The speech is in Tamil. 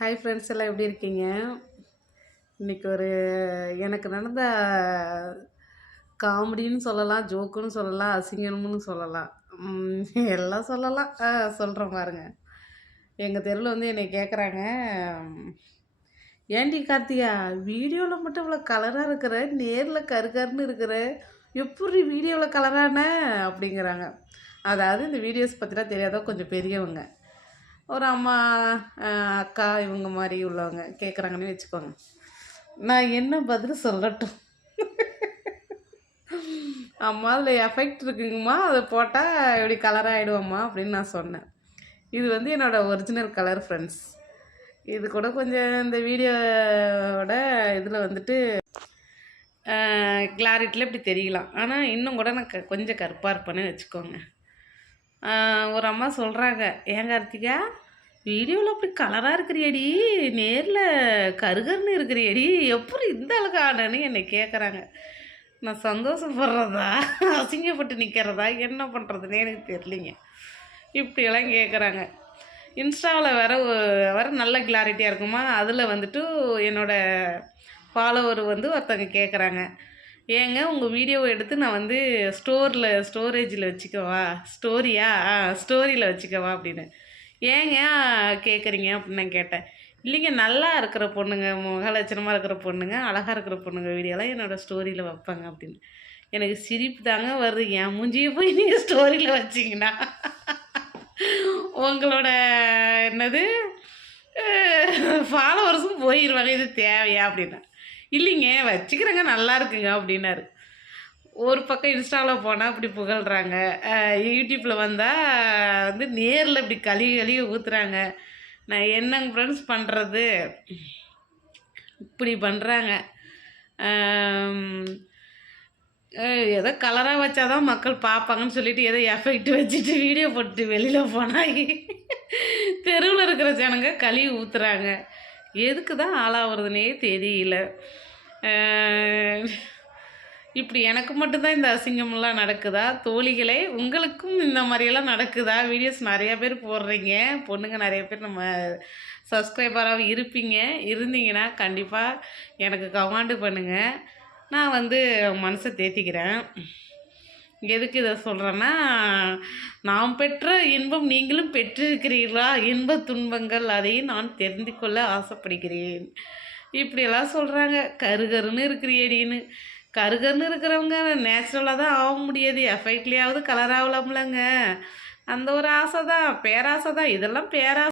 ஹாய் ஃப்ரெண்ட்ஸ், எல்லாம் எப்படி இருக்கீங்க? இன்றைக்கி எனக்கு நடந்த காமெடின்னு சொல்லலாம், ஜோக்குன்னு சொல்லலாம், அசிங்கம்னு சொல்லலாம். எல்லாம் சொல்லலாம். சொல்கிறேன் பாருங்க. எங்கள் தெருவில் என்னை கேட்குறாங்க, ஏன்டி கார்த்தியா வீடியோவில் மட்டும் இவ்வளோ கலராக இருக்கிற, நேரில் கருகருன்னு இருக்கிற, எப்படி வீடியோவில் கலரான அப்படிங்கிறாங்க. அதாவது இந்த வீடியோஸ் பற்றிலாம் தெரியாத கொஞ்சம் பெரியவங்க, ஒரு அம்மா, அக்கா இவங்க மாதிரி உள்ளவங்க கேட்குறாங்கன்னு வச்சுக்கோங்க. நான் என்ன பதில் சொல்லட்டும்? அம்மா அதில் எஃபெக்ட் இருக்குங்கம்மா, அதை போட்டால் எப்படி கலர் ஆகிடுவோம்மா அப்படின்னு நான் சொன்னேன். இது என்னோடய ஒரிஜினல் கலர் ஃப்ரெண்ட்ஸ். இது கூட கொஞ்சம் இந்த வீடியோவோட இதில் கிளாரிட்டியில் இப்படி தெரியலாம். ஆனால் இன்னும் கூட நான் கொஞ்சம் கருப்பாக இருப்பேன்னு வச்சுக்கோங்க. ஒரு அம்மா சொல்கிறாங்க, ஏன் கார்த்திகா வீடியோவில் அப்படி கலராக இருக்கிறியடி, நேரில் கருகருன்னு இருக்கிறியடி, எப்படி இந்த அளவுக்கு ஆனன்னு என்னை கேட்குறாங்க. நான் சந்தோஷப்படுறதா அசிங்கப்பட்டு நிற்கிறதா என்ன பண்ணுறதுன்னு எனக்கு தெரியலிங்க. இப்படியெல்லாம் கேட்குறாங்க. இன்ஸ்டாவில் வேறு நல்ல கிளாரிட்டியாக இருக்குமா, அதில் என்னோடய ஃபாலோவர் ஒருத்தவங்க கேட்குறாங்க, ஏங்க உங்கள் வீடியோவை எடுத்து நான் ஸ்டோரேஜில் வச்சுக்கவா, ஸ்டோரியில் வச்சுக்கவா அப்படின்னு. ஏங்க கேட்குறீங்க அப்படின்னு நான் கேட்டேன். இல்லைங்க, நல்லா இருக்கிற பொண்ணுங்க, முகலட்சணமாக இருக்கிற பொண்ணுங்க, அழகாக இருக்கிற பொண்ணுங்க வீடியோலாம் என்னோடய ஸ்டோரியில் வைப்பாங்க அப்படின்னு. எனக்கு சிரிப்பு தாங்க வருது. என் மூஞ்சியை போய் நீங்கள் ஸ்டோரியில் வச்சிங்கன்னா உங்களோட ஃபாலோவர்ஸும் போயிடுவாங்க, இது தேவையா அப்படின்னா. இல்லைங்க வச்சுக்கிறேங்க, நல்லா இருக்குங்க அப்படின்னாரு. ஒரு பக்கம் இன்ஸ்டாவில் போனால் இப்படி புகழ்கிறாங்க, யூடியூப்பில் வந்தால் நேரில் இப்படி கழுவி ஊற்றுறாங்க. நான் என்னங்க ஃப்ரெண்ட்ஸ் பண்ணுறது? இப்படி பண்ணுறாங்க. ஏதோ கலராக வச்சாதான் மக்கள் பார்ப்பாங்கன்னு சொல்லிட்டு ஏதோ எஃபெக்ட் வச்சுட்டு வீடியோ போட்டு வெளியில் போனால் தெருவில் இருக்கிற ஜனங்க கழுவி ஊற்றுறாங்க. எதுக்கு தான் ஆளாகிறதுனே தெரியல. இப்படி எனக்கு மட்டும்தான் இந்த அசிங்கமெல்லாம் நடக்குதா தோழிகளே? உங்களுக்கும் இந்த மாதிரியெல்லாம் நடக்குதா? வீடியோஸ் நிறையா பேர் போடுறீங்க, பொண்ணுங்க நிறைய பேர் நம்ம சப்ஸ்கிரைபராக இருந்தீங்கன்னா கண்டிப்பாக எனக்கு கமெண்ட் பண்ணுங்கள். நான் மனசை தேத்திக்கிறேன். எதுக்கு இதை சொல்கிறேன்னா, நாம் பெற்ற இன்பம் நீங்களும் பெற்றிருக்கிறீர்களா? இன்ப துன்பங்கள் அதையும் நான் தெரிந்து கொள்ள ஆசைப்படுகிறேன். இப்படியெல்லாம் சொல்கிறாங்க, கருகருன்னு இருக்கிறியடின்னு. கருகருன்னு இருக்கிறவங்க நேச்சுரலாக தான் ஆக முடியாது, எஃபெக்ட்லேயாவது கலர் ஆகலாம்லங்க. அந்த ஒரு ஆசை தான், பேராசை தான். இதெல்லாம் பேராசை.